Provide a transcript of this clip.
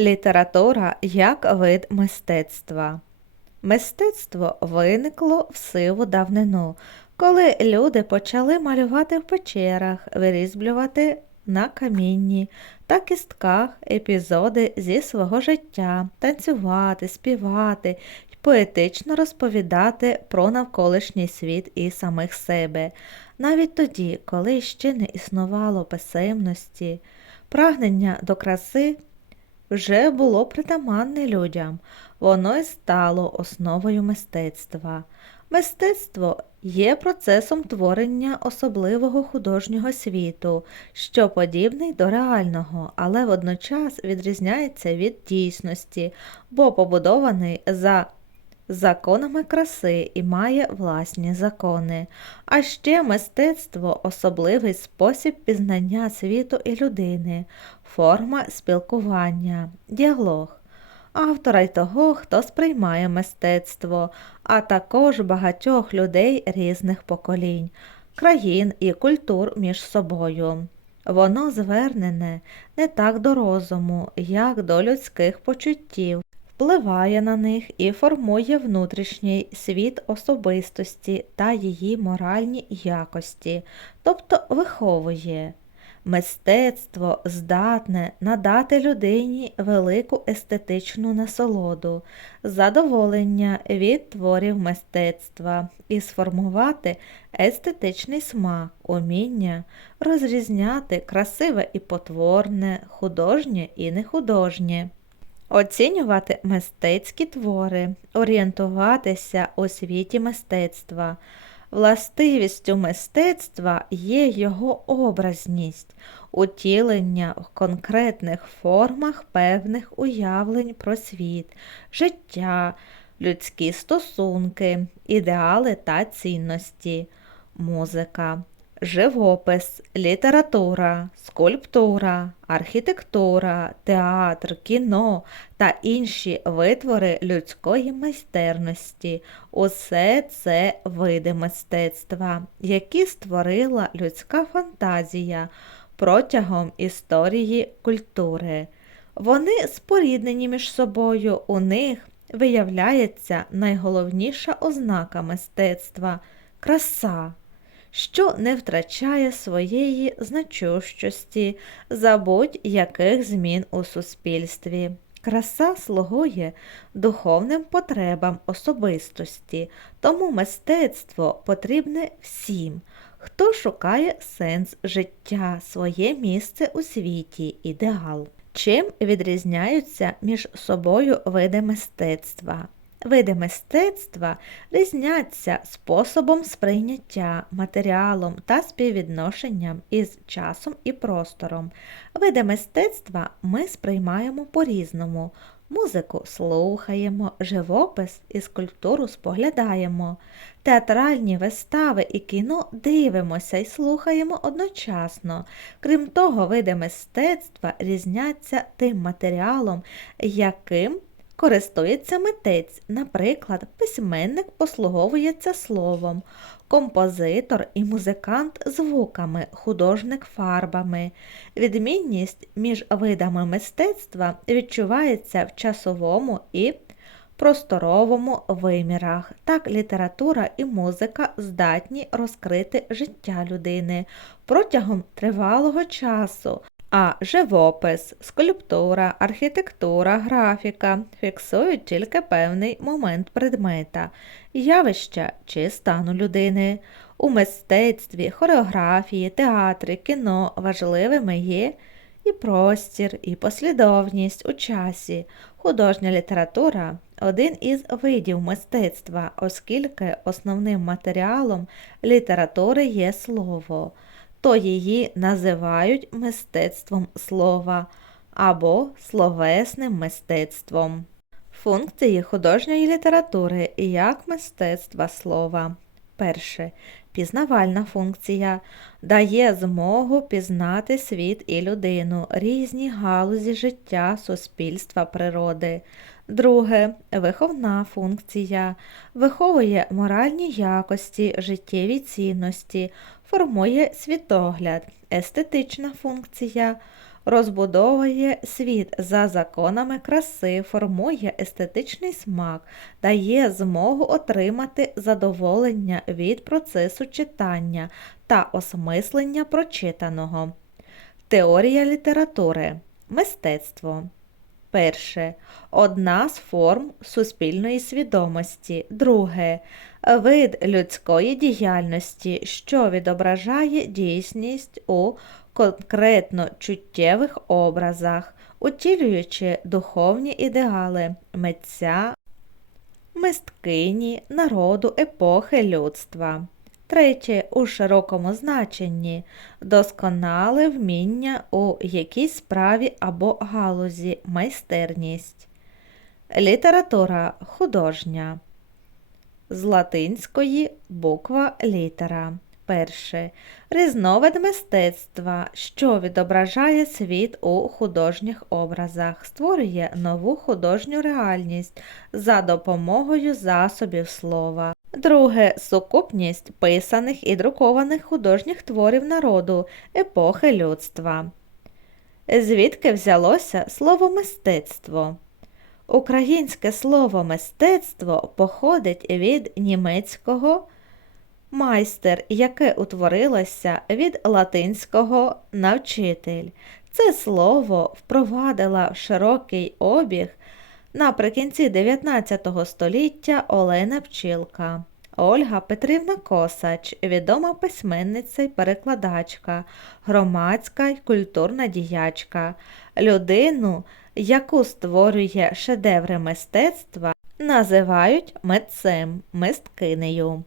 Література як вид мистецтва. Мистецтво виникло в сиву давнину, коли люди почали малювати в печерах, вирізблювати на камінні та кістках епізоди зі свого життя, танцювати, співати й поетично розповідати про навколишній світ і самих себе. Навіть тоді, коли ще не існувало писемності, прагнення до краси вже було притаманне людям, воно й стало основою мистецтва. Мистецтво є процесом творення особливого художнього світу, що подібний до реального, але водночас відрізняється від дійсності, бо побудований за законами краси і має власні закони. А ще мистецтво особливий спосіб пізнання світу і людини, форма спілкування, діалог. Автора й того, хто сприймає мистецтво, а також багатьох людей різних поколінь, країн і культур між собою. Воно звернене не так до розуму, як до людських почуттів, впливає на них і формує внутрішній світ особистості та її моральні якості, тобто виховує. Мистецтво здатне надати людині велику естетичну насолоду, задоволення від творів мистецтва і сформувати естетичний смак, уміння розрізняти красиве і потворне, художнє і нехудожнє. Оцінювати мистецькі твори, орієнтуватися у світі мистецтва. Властивістю мистецтва є його образність, утілення в конкретних формах певних уявлень про світ, життя, людські стосунки, ідеали та цінності, музика живопис, література, скульптура, архітектура, театр, кіно та інші витвори людської майстерності усе це види мистецтва, які створила людська фантазія протягом історії культури. Вони споріднені між собою, у них виявляється найголовніша ознака мистецтва краса що не втрачає своєї значущості за будь-яких змін у суспільстві. Краса слугує духовним потребам особистості, тому мистецтво потрібне всім, хто шукає сенс життя, своє місце у світі, ідеал. Чим відрізняються між собою види мистецтва? Види мистецтва різняться способом сприйняття, матеріалом та співвідношенням із часом і простором. Види мистецтва ми сприймаємо по-різному. Музику слухаємо, живопис і скульптуру споглядаємо, театральні вистави і кіно дивимося і слухаємо одночасно. Крім того, види мистецтва різняться тим матеріалом, яким користується митець, наприклад, письменник послуговується словом, композитор і музикант звуками, художник фарбами. Відмінність між видами мистецтва відчувається в часовому і просторовому вимірах. Так література і музика здатні розкрити життя людини протягом тривалого часу а живопис, скульптура, архітектура, графіка фіксують тільки певний момент предмета, явища чи стану людини. У мистецтві, хореографії, театрі, кіно важливими є і простір, і послідовність у часі. Художня література один із видів мистецтва, оскільки основним матеріалом літератури є слово то її називають мистецтвом слова або словесним мистецтвом. Функції художньої літератури як мистецтва слова. Перше. Пізнавальна функція дає змогу пізнати світ і людину, різні галузі життя, суспільства, природи. Друге виховна функція виховує моральні якості, життєві цінності, формує світогляд, естетична функція, розбудовує світ за законами краси, формує естетичний смак, дає змогу отримати задоволення від процесу читання та осмислення прочитаного. Теорія літератури. Мистецтво. Перше. Одна з форм суспільної свідомості. Друге. Вид людської діяльності, що відображає дійсність у конкретно чуттєвих образах, утілюючи духовні ідеали митця, мисткині, народу, епохи людства. Третє, у широкому значенні досконале вміння у якійсь справі або галузі, майстерність. Література художня. З латинської буква літера. Перше. Різновид мистецтва, що відображає світ у художніх образах, створює нову художню реальність за допомогою засобів слова. Друге сукупність писаних і друкованих художніх творів народу епохи людства. Звідки взялося слово мистецтво? Українське слово мистецтво походить від німецького майстер, яке утворилося від латинського навчитель. Це слово впровадила в широкий обіг наприкінці 19 століття Олена Пчілка. Ольга Петрівна Косач, відома письменниця й перекладачка, громадська й культурна діячка, людину, яку створює шедеври мистецтва, називають митцем, мисткинею.